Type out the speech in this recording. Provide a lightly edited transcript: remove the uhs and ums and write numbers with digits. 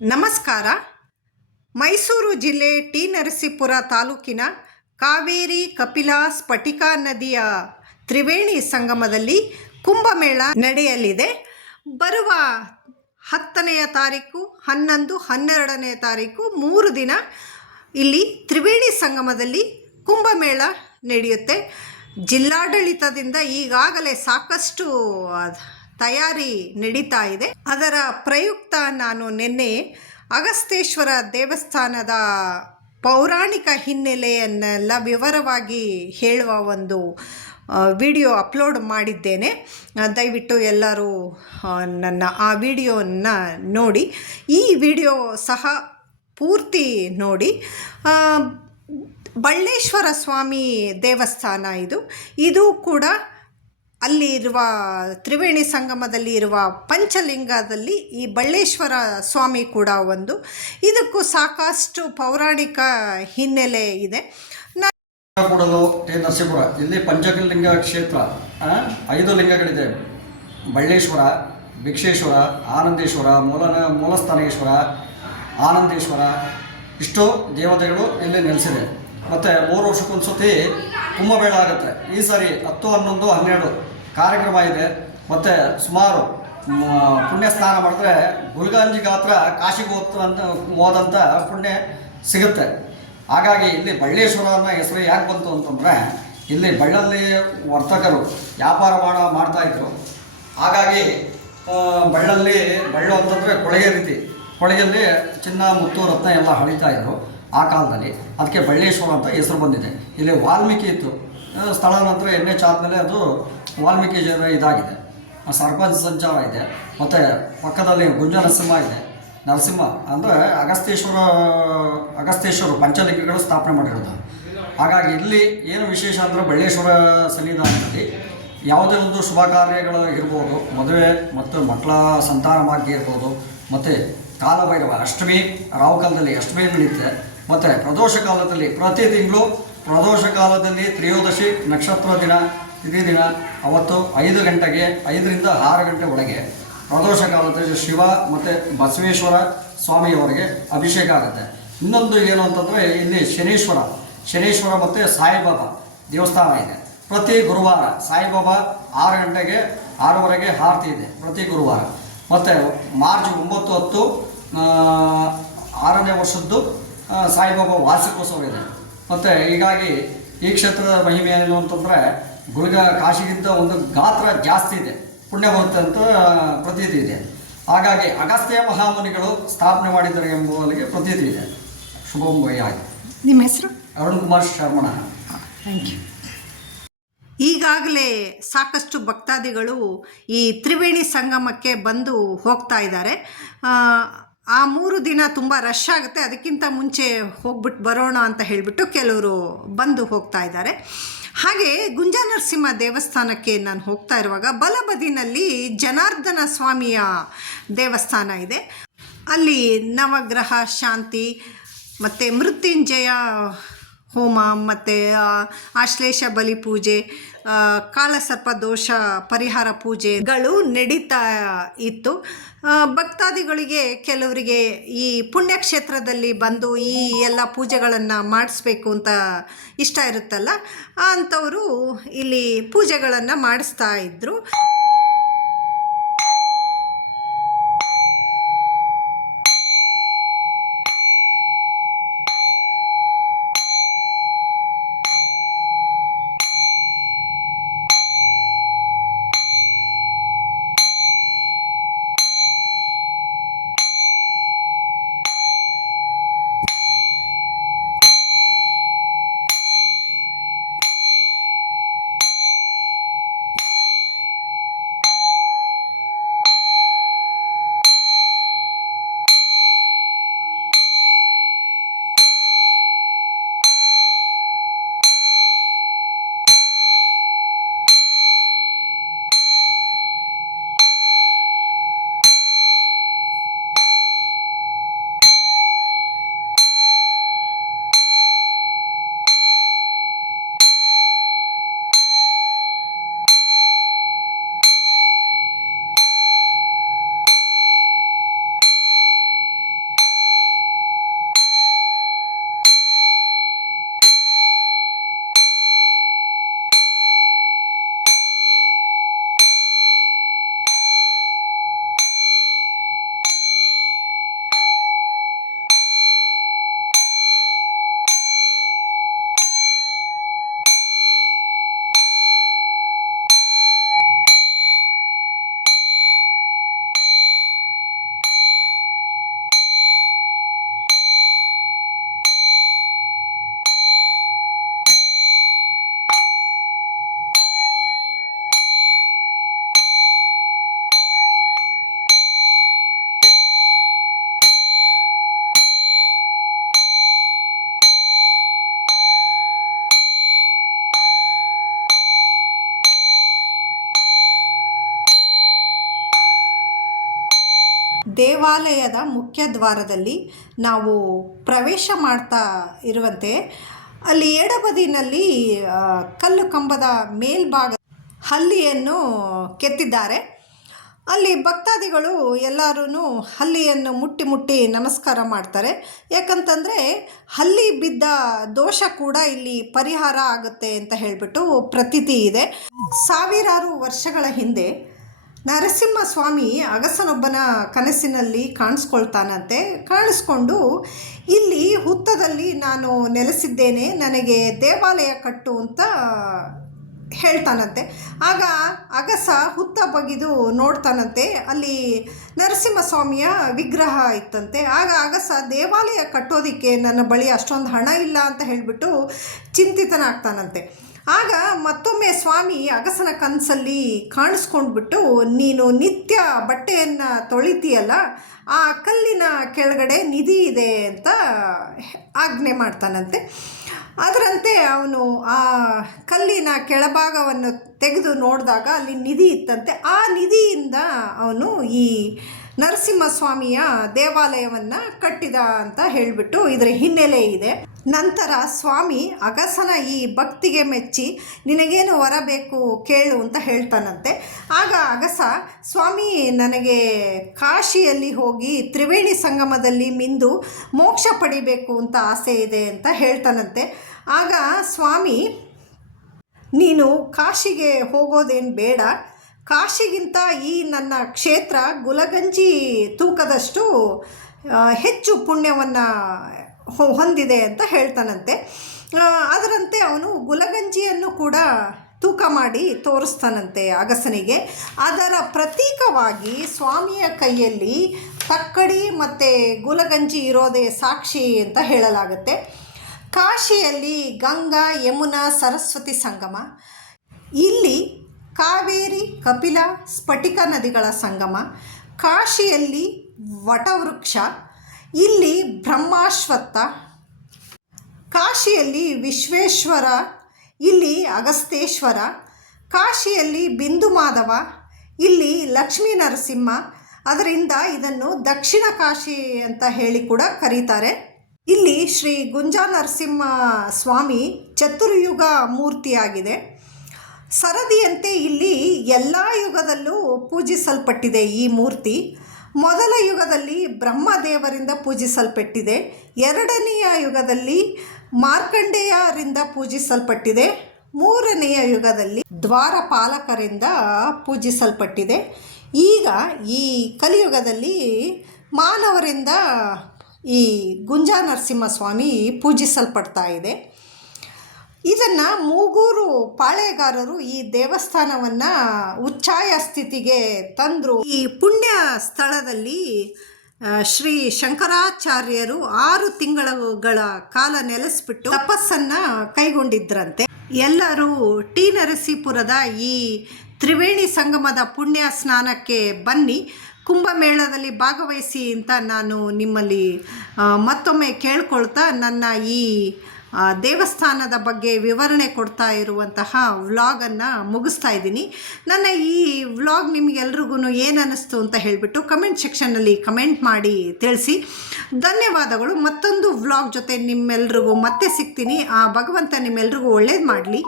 ನಮಸ್ಕಾರ. ಮೈಸೂರು ಜಿಲ್ಲೆ ಟಿ ನರಸೀಪುರ ತಾಲೂಕಿನ ಕಾವೇರಿ ಕಪಿಲಾ ಸ್ಫಟಿಕಾ ನದಿಯ ತ್ರಿವೇಣಿ ಸಂಗಮದಲ್ಲಿ ಕುಂಭಮೇಳ ನಡೆಯಲಿದೆ. ಬರುವ 10ನೇ ತಾರೀಕು, 11, 12ನೇ ತಾರೀಕು 3 ದಿನ ಇಲ್ಲಿ ತ್ರಿವೇಣಿ ಸಂಗಮದಲ್ಲಿ ಕುಂಭಮೇಳ ನಡೆಯುತ್ತೆ. ಜಿಲ್ಲಾಡಳಿತದಿಂದ ಈಗಾಗಲೇ ಸಾಕಷ್ಟು ತಯಾರಿ ನಡೀತಾ ಇದೆ. ಅದರ ಪ್ರಯುಕ್ತ ನಾನು ನಿನ್ನೆ ಅಗಸ್ತೇಶ್ವರ ದೇವಸ್ಥಾನದ ಪೌರಾಣಿಕ ಹಿನ್ನೆಲೆಯನ್ನೆಲ್ಲ ವಿವರವಾಗಿ ಹೇಳುವ ಒಂದು ವಿಡಿಯೋ ಅಪ್ಲೋಡ್ ಮಾಡಿದ್ದೇನೆ. ದಯವಿಟ್ಟು ಎಲ್ಲರೂ ನನ್ನ ಆ ವಿಡಿಯೋವನ್ನು ನೋಡಿ. ಈ ವಿಡಿಯೋ ಸಹ ಪೂರ್ತಿ ನೋಡಿ. ಬಳ್ಳೇಶ್ವರ ಸ್ವಾಮಿ ದೇವಸ್ಥಾನ ಇದು ಕೂಡ ಅಲ್ಲಿ ಇರುವ ತ್ರಿವೇಣಿ ಸಂಗಮದಲ್ಲಿ ಇರುವ ಪಂಚಲಿಂಗದಲ್ಲಿ ಈ ಬಳ್ಳೇಶ್ವರ ಸ್ವಾಮಿ ಕೂಡ ಒಂದು. ಇದಕ್ಕೂ ಸಾಕಷ್ಟು ಪೌರಾಣಿಕ ಹಿನ್ನೆಲೆ ಇದೆ. ಕೂಡಲು ಟಿ ನರಸೀಪುರ ಇಲ್ಲಿ ಪಂಚಲಿಂಗ ಕ್ಷೇತ್ರ, 5 ಲಿಂಗಗಳಿದೆ. ಬಳ್ಳೇಶ್ವರ, ಭಿಕ್ಷೇಶ್ವರ, ಆನಂದೇಶ್ವರ, ಮೂಲಸ್ಥಾನೇಶ್ವರ, ಆನಂದೇಶ್ವರ, ಇಷ್ಟು ದೇವತೆಗಳು ಇಲ್ಲಿ ನೆಲೆಸಿದೆ. ಮತ್ತು 3 ವರ್ಷಕ್ಕೊಂದ್ಸತಿ ಕುಂಭಮೇಳ ಆಗುತ್ತೆ. ಈ ಸಾರಿ 10, 11, 12 ಕಾರ್ಯಕ್ರಮ ಇದೆ. ಮತ್ತು ಸುಮಾರು ಪುಣ್ಯ ಸ್ನಾನ ಮಾಡಿದ್ರೆ ಗುಲ್ಗಂಜಿ ಗಾತ್ರ ಕಾಶಿಗೆ ಹೋದಂಥ ಪುಣ್ಯ ಸಿಗುತ್ತೆ. ಹಾಗಾಗಿ ಇಲ್ಲಿ ಬಳ್ಳೇಶ್ವರ ಅನ್ನೋ ಹೆಸರು ಯಾಕೆ ಬಂತು ಅಂತಂದರೆ, ಇಲ್ಲಿ ಬಳ್ಳಲ್ಲಿ ವರ್ತಕರು ವ್ಯಾಪಾರ ಮಾಡ್ತಾಯಿದ್ರು. ಹಾಗಾಗಿ ಬಳ್ಳು ಅಂತಂದರೆ ಕೊಳೆಗೆ ರೀತಿ, ಕೊಳೆಯಲ್ಲಿ ಚಿನ್ನ, ಮುತ್ತು, ರತ್ನ ಎಲ್ಲ ಹಳಿತಾಯಿದ್ರು ಆ ಕಾಲದಲ್ಲಿ. ಅದಕ್ಕೆ ಬಳ್ಳೇಶ್ವರ ಅಂತ ಹೆಸರು ಬಂದಿದೆ. ಇಲ್ಲಿ ವಾಲ್ಮೀಕಿ ಇತ್ತು ಸ್ಥಳ. ನಂತರ NH ಆದಮೇಲೆ ಅದು ವಾಲ್ಮೀಕಿ ಇದಾಗಿದೆ. ಸರ್ಪಂಚ ಸಂಚಾರ ಇದೆ. ಮತ್ತು ಪಕ್ಕದಲ್ಲಿ ಗುಂಜ ನರಸಿಂಹ ಇದೆ. ನರಸಿಂಹ ಅಂದರೆ ಅಗಸ್ತೇಶ್ವರ ಪಂಚಲಿಂಗಗಳು ಸ್ಥಾಪನೆ ಮಾಡಿರೋದು. ಹಾಗಾಗಿ ಇಲ್ಲಿ ಏನು ವಿಶೇಷ ಅಂದರೆ, ಬಳ್ಳೇಶ್ವರ ಸನ್ನಿಧಾನದಲ್ಲಿ ಯಾವುದೇ ಒಂದು ಶುಭ ಕಾರ್ಯಗಳು ಇರ್ಬೋದು, ಮದುವೆ ಮತ್ತು ಮಕ್ಕಳ ಸಂತಾನ ಭಾಗ್ಯ ಇರ್ಬೋದು, ಮತ್ತು ಕಾಲಭೈರವ ಅಷ್ಟಮಿ, ರಾಹುಕಾಲದಲ್ಲಿ ಅಷ್ಟಮಿ ನಡೆಯುತ್ತೆ. ಮತ್ತು ಪ್ರದೋಷ ಕಾಲದಲ್ಲಿ ಪ್ರತಿ ತಿಂಗಳು ಪ್ರದೋಷ ಕಾಲದಲ್ಲಿ ತ್ರಯೋದಶಿ ನಕ್ಷತ್ರ ದಿನ, ಇದೇ ದಿನ ಅವತ್ತು 5 ಗಂಟೆಗೆ 5ರಿಂದ 6 ಗಂಟೆ ಒಳಗೆ ಪ್ರದೋಷ ಕಾಲದಲ್ಲಿ ಶಿವ ಮತ್ತು ಬಸವೇಶ್ವರ ಸ್ವಾಮಿಯವರಿಗೆ ಅಭಿಷೇಕ ಆಗುತ್ತೆ. ಇನ್ನೊಂದು ಏನು ಅಂತಂದರೆ, ಇಲ್ಲಿ ಶನೇಶ್ವರ ಮತ್ತು ಸಾಯಿಬಾಬಾ ದೇವಸ್ಥಾನ ಇದೆ. ಪ್ರತಿ ಗುರುವಾರ ಸಾಯಿಬಾಬಾ 6 ಗಂಟೆಗೆ 6:30 ಆರತಿ ಇದೆ ಪ್ರತಿ ಗುರುವಾರ. ಮತ್ತು ಮಾರ್ಚ್ 9, 10 6ನೇ ವರ್ಷದ್ದು ಸಾಯಿಬಾಬಾ ವಾರ್ಷಿಕೋತ್ಸವ ಇದೆ. ಮತ್ತು ಹೀಗಾಗಿ ಈ ಕ್ಷೇತ್ರದ ಮಹಿಮೆ ಏನು ಅಂತಂದರೆ, ಕಾಶಿಗಿಂತ ಒಂದು ಗಾತ್ರ ಜಾಸ್ತಿ ಇದೆ, ಪುಣ್ಯ ಬರುತ್ತೆ ಅಂತ ಪ್ರತೀತಿ ಇದೆ. ಹಾಗಾಗಿ ಅಗಸ್ತ್ಯ ಮಹಾಮುನಿಗಳು ಸ್ಥಾಪನೆ ಮಾಡಿದ್ದಾರೆ ಎಂಬುವಲ್ಲಿಗೆ ಪ್ರತೀತಿ ಇದೆ. ಶುಭಮಯ. ನಿಮ್ಮ ಹೆಸರು? ಅರುಣ್ ಕುಮಾರ್ ಶರ್ಮಣ. Thank you. ಈಗಾಗಲೇ ಸಾಕಷ್ಟು ಭಕ್ತಾದಿಗಳು ಈ ತ್ರಿವೇಣಿ ಸಂಗಮಕ್ಕೆ ಬಂದು ಹೋಗ್ತಾ ಇದ್ದಾರೆ. ಆ 3 ದಿನ ತುಂಬ ರಶ್ ಆಗುತ್ತೆ. ಅದಕ್ಕಿಂತ ಮುಂಚೆ ಹೋಗ್ಬಿಟ್ಟು ಬರೋಣ ಅಂತ ಹೇಳಿಬಿಟ್ಟು ಕೆಲವರು ಬಂದು ಹೋಗ್ತಾ ಇದ್ದಾರೆ. ಹಾಗೆ ಗುಂಜ ನರಸಿಂಹ ದೇವಸ್ಥಾನಕ್ಕೆ ನಾನು ಹೋಗ್ತಾ ಇರುವಾಗ ಬಲಬದಿನಲ್ಲಿ ಜನಾರ್ದನ ಸ್ವಾಮಿಯ ದೇವಸ್ಥಾನ ಇದೆ. ಅಲ್ಲಿ ನವಗ್ರಹ ಶಾಂತಿ ಮತ್ತು ಮೃತ್ಯುಂಜಯ ಹೋಮ ಮತ್ತು ಆಶ್ಲೇಷ ಬಲಿ ಪೂಜೆ, ಕಾಳಸರ್ಪ ದೋಷ ಪರಿಹಾರ ಪೂಜೆಗಳು ನಡೀತಾ ಇತ್ತು. ಭಕ್ತಾದಿಗಳಿಗೆ ಕೆಲವರಿಗೆ ಈ ಪುಣ್ಯಕ್ಷೇತ್ರದಲ್ಲಿ ಬಂದು ಈ ಎಲ್ಲ ಪೂಜೆಗಳನ್ನು ಮಾಡಿಸ್ಬೇಕು ಅಂತ ಇಷ್ಟ ಇರುತ್ತಲ್ಲ, ಅಂಥವರು ಇಲ್ಲಿ ಪೂಜೆಗಳನ್ನು ಮಾಡಿಸ್ತಾ ಇದ್ದರು. ದೇವಾಲಯದ ಮುಖ್ಯ ದ್ವಾರದಲ್ಲಿ ನಾವು ಪ್ರವೇಶ ಮಾಡ್ತಾ ಇರುವಂತೆ ಅಲ್ಲಿ ಎಡಬದಿನಲ್ಲಿ ಕಲ್ಲು ಕಂಬದ ಮೇಲ್ಭಾಗ ಹಲ್ಲಿಯನ್ನು ಕೆತ್ತಿದ್ದಾರೆ. ಅಲ್ಲಿ ಭಕ್ತಾದಿಗಳು ಎಲ್ಲರೂ ಹಲ್ಲಿಯನ್ನು ಮುಟ್ಟಿ ಮುಟ್ಟಿ ನಮಸ್ಕಾರ ಮಾಡ್ತಾರೆ. ಯಾಕಂತಂದರೆ ಹಲ್ಲಿ ಬಿದ್ದ ದೋಷ ಕೂಡ ಇಲ್ಲಿ ಪರಿಹಾರ ಆಗುತ್ತೆ ಅಂತ ಹೇಳಿಬಿಟ್ಟು ಪ್ರತೀತಿ ಇದೆ. ಸಾವಿರಾರು ವರ್ಷಗಳ ಹಿಂದೆ ನರಸಿಂಹಸ್ವಾಮಿ ಅಗಸನೊಬ್ಬನ ಕನಸಿನಲ್ಲಿ ಕಾಣಿಸ್ಕೊಂಡು ಇಲ್ಲಿ ಹುತ್ತದಲ್ಲಿ ನಾನು ನೆಲೆಸಿದ್ದೇನೆ, ನನಗೆ ದೇವಾಲಯ ಕಟ್ಟು ಅಂತ ಹೇಳ್ತಾನಂತೆ. ಆಗ ಅಗಸ ಹುತ್ತ ಬಗೆದು ನೋಡ್ತಾನಂತೆ, ಅಲ್ಲಿ ನರಸಿಂಹಸ್ವಾಮಿಯ ವಿಗ್ರಹ ಇತ್ತಂತೆ. ಆಗ ಅಗಸ ದೇವಾಲಯ ಕಟ್ಟೋದಕ್ಕೆ ನನ್ನ ಬಳಿ ಅಷ್ಟೊಂದು ಹಣ ಇಲ್ಲ ಅಂತ ಹೇಳಿಬಿಟ್ಟು ಚಿಂತಿತನಾಗ್ತಾನಂತೆ. ಆಗ ಮತ್ತೊಮ್ಮೆ ಸ್ವಾಮಿ ಅಗಸನ ಕನಸಲ್ಲಿ ಕಾಣಿಸ್ಕೊಂಡ್ಬಿಟ್ಟು, ನೀನು ನಿತ್ಯ ಬಟ್ಟೆಯನ್ನು ತೊಳಿತೀಯಲ್ಲ, ಆ ಕಲ್ಲಿನ ಕೆಳಗಡೆ ನಿಧಿ ಇದೆ ಅಂತ ಆಜ್ಞೆ ಮಾಡ್ತಾನಂತೆ. ಅದರಂತೆ ಅವನು ಆ ಕಲ್ಲಿನ ಕೆಳಭಾಗವನ್ನು ತೆಗೆದು ನೋಡಿದಾಗ ಅಲ್ಲಿ ನಿಧಿ ಇತ್ತಂತೆ. ಆ ನಿಧಿಯಿಂದ ಅವನು ಈ ನರಸಿಂಹಸ್ವಾಮಿಯ ದೇವಾಲಯವನ್ನು ಕಟ್ಟಿದ ಅಂತ ಹೇಳಿಬಿಟ್ಟು ಇದರ ಹಿನ್ನೆಲೆ ಇದೆ. ನಂತರ ಸ್ವಾಮಿ ಅಗಸನ ಈ ಭಕ್ತಿಗೆ ಮೆಚ್ಚಿ ನಿನಗೇನು ವರ ಬೇಕು ಕೇಳು ಅಂತ ಹೇಳ್ತಾನಂತೆ. ಆಗ ಅಗಸ, ಸ್ವಾಮಿ ನನಗೆ ಕಾಶಿಯಲ್ಲಿ ಹೋಗಿ ತ್ರಿವೇಣಿ ಸಂಗಮದಲ್ಲಿ ಮಿಂದು ಮೋಕ್ಷ ಪಡಿಬೇಕು ಅಂತ ಆಸೆ ಇದೆ ಅಂತ ಹೇಳ್ತಾನಂತೆ. ಆಗ ಸ್ವಾಮಿ, ನೀನು ಕಾಶಿಗೆ ಹೋಗೋದೇನು ಬೇಡ, ಕಾಶಿಗಿಂತ ಈ ನನ್ನ ಕ್ಷೇತ್ರ ಗುಲಗಂಜಿ ತೂಕದಷ್ಟು ಹೆಚ್ಚು ಪುಣ್ಯವನ್ನು ಹೊಂದಿದೆ ಅಂತ ಹೇಳ್ತಾನಂತೆ. ಅದರಂತೆ ಅವನು ಗುಲಗಂಜಿಯನ್ನು ಕೂಡ ತೂಕ ಮಾಡಿ ತೋರಿಸ್ತಾನಂತೆ ಅಗಸನಿಗೆ. ಅದರ ಪ್ರತೀಕವಾಗಿ ಸ್ವಾಮಿಯ ಕೈಯಲ್ಲಿ ತಕ್ಕಡಿ ಮತ್ತು ಗುಲಗಂಜಿ ಇರೋದೇ ಸಾಕ್ಷಿ ಅಂತ ಹೇಳಲಾಗುತ್ತೆ. ಕಾಶಿಯಲ್ಲಿ ಗಂಗಾ, ಯಮುನಾ, ಸರಸ್ವತಿ ಸಂಗಮ, ಇಲ್ಲಿ ಕಾವೇರಿ, ಕಪಿಲ, ಸ್ಫಟಿಕ ನದಿಗಳ ಸಂಗಮ, ಕಾಶಿಯಲ್ಲಿ ವಟವೃಕ್ಷ, ಇಲ್ಲಿ ಬ್ರಹ್ಮಾಶ್ವತ್ಥ, ಕಾಶಿಯಲ್ಲಿ ವಿಶ್ವೇಶ್ವರ, ಇಲ್ಲಿ ಅಗಸ್ತೇಶ್ವರ, ಕಾಶಿಯಲ್ಲಿ ಬಿಂದು ಮಾಧವ, ಇಲ್ಲಿ ಲಕ್ಷ್ಮೀ ನರಸಿಂಹ. ಅದರಿಂದ ಇದನ್ನು ದಕ್ಷಿಣ ಕಾಶಿ ಅಂತ ಹೇಳಿ ಕೂಡ ಕರೀತಾರೆ. ಇಲ್ಲಿ ಶ್ರೀ ಗುಂಜಾ ನರಸಿಂಹ ಸ್ವಾಮಿ ಚತುರ್ಯುಗ ಮೂರ್ತಿಯಾಗಿದೆ. ಸರದಿಯಂತೆ ಇಲ್ಲಿ ಎಲ್ಲ ಯುಗದಲ್ಲೂ ಪೂಜಿಸಲ್ಪಟ್ಟಿದೆ ಈ ಮೂರ್ತಿ. ಮೊದಲ ಯುಗದಲ್ಲಿ ಬ್ರಹ್ಮದೇವರಿಂದ ಪೂಜಿಸಲ್ಪಟ್ಟಿದೆ, ಎರಡನೆಯ ಯುಗದಲ್ಲಿ ಮಾರ್ಕಂಡೇಯರಿಂದ ಪೂಜಿಸಲ್ಪಟ್ಟಿದೆ, ಮೂರನೆಯ ಯುಗದಲ್ಲಿ ದ್ವಾರಪಾಲಕರಿಂದ ಪೂಜಿಸಲ್ಪಟ್ಟಿದೆ. ಈಗ ಈ ಕಲಿಯುಗದಲ್ಲಿ ಮಾನವರಿಂದ ಈ ಗುಂಜಾ ನರಸಿಂಹಸ್ವಾಮಿ ಪೂಜಿಸಲ್ಪಡ್ತಾ ಇದೆ. ಇದನ್ನು ಮೂಗೂರು ಪಾಳೆಗಾರರು ಈ ದೇವಸ್ಥಾನವನ್ನು ಉಚ್ಛಾಯ ಸ್ಥಿತಿಗೆ ತಂದರು. ಈ ಪುಣ್ಯ ಸ್ಥಳದಲ್ಲಿ ಶ್ರೀ ಶಂಕರಾಚಾರ್ಯರು 6 ತಿಂಗಳ ಕಾಲ ನೆಲೆಸಿಬಿಟ್ಟು ತಪಸ್ಸನ್ನು ಕೈಗೊಂಡಿದ್ರಂತೆ. ಎಲ್ಲರೂ ಟಿ ನರಸೀಪುರದ ಈ ತ್ರಿವೇಣಿ ಸಂಗಮದ ಪುಣ್ಯ ಸ್ನಾನಕ್ಕೆ ಬನ್ನಿ, ಕುಂಭಮೇಳದಲ್ಲಿ ಭಾಗವಹಿಸಿ ಅಂತ ನಾನು ನಿಮ್ಮಲ್ಲಿ ಮತ್ತೊಮ್ಮೆ ಕೇಳ್ಕೊಳ್ತಾ ನನ್ನ ಈ ದೇವಸ್ಥಾನದ ಬಗ್ಗೆ ವಿವರಣೆ ಕೊಡ್ತಾ ಇರುವಂತಹ ವ್ಲಾಗನ್ನು ಮುಗಿಸ್ತಾ ಇದ್ದೀನಿ. ನನ್ನ ಈ ವ್ಲಾಗ್ ನಿಮಗೆಲ್ರಿಗೂ ಏನು ಅನ್ನಿಸ್ತು ಅಂತ ಹೇಳಿಬಿಟ್ಟು ಕಮೆಂಟ್ ಸೆಕ್ಷನ್ನಲ್ಲಿ ಕಮೆಂಟ್ ಮಾಡಿ ತಿಳಿಸಿ. ಧನ್ಯವಾದಗಳು. ಮತ್ತೊಂದು ವ್ಲಾಗ್ ಜೊತೆ ನಿಮ್ಮೆಲ್ರಿಗೂ ಮತ್ತೆ ಸಿಗ್ತೀನಿ. ಆ ಭಗವಂತ ನಿಮ್ಮೆಲ್ರಿಗೂ ಒಳ್ಳೇದು ಮಾಡಲಿ.